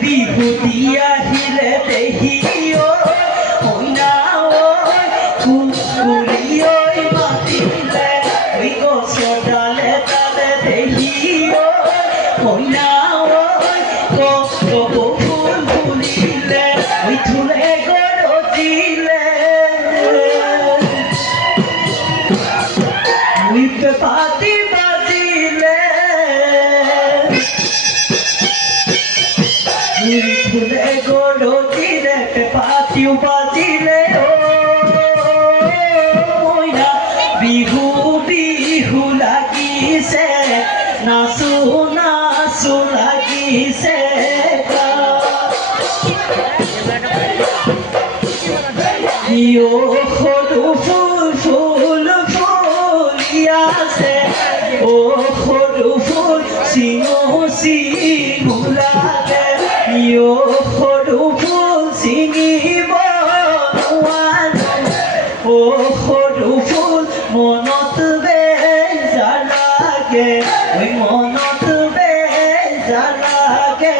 বিহুতি আহিলে দেহি মইনা কুকুৰি মাতিলে গছৰ ডালে ডালে দেহি মইনা ফুল ফুলিলে ঢোলে গৰজিলে পাতি বাজিলে ঢোলে গৰজিলে পাতিও বাজিলে মইনা বিহু বিহু লাগিছে নাচো নাচো লাগিছে সৰু ফুল ফুল ফুলি আছে সৰু ফুল চিঙো চিঙো লাগে সৰু ফুল চিঙিব নোৱাৰো সৰু ফুল মনত বেজাৰ লাগে মনত বেজাৰ লাগে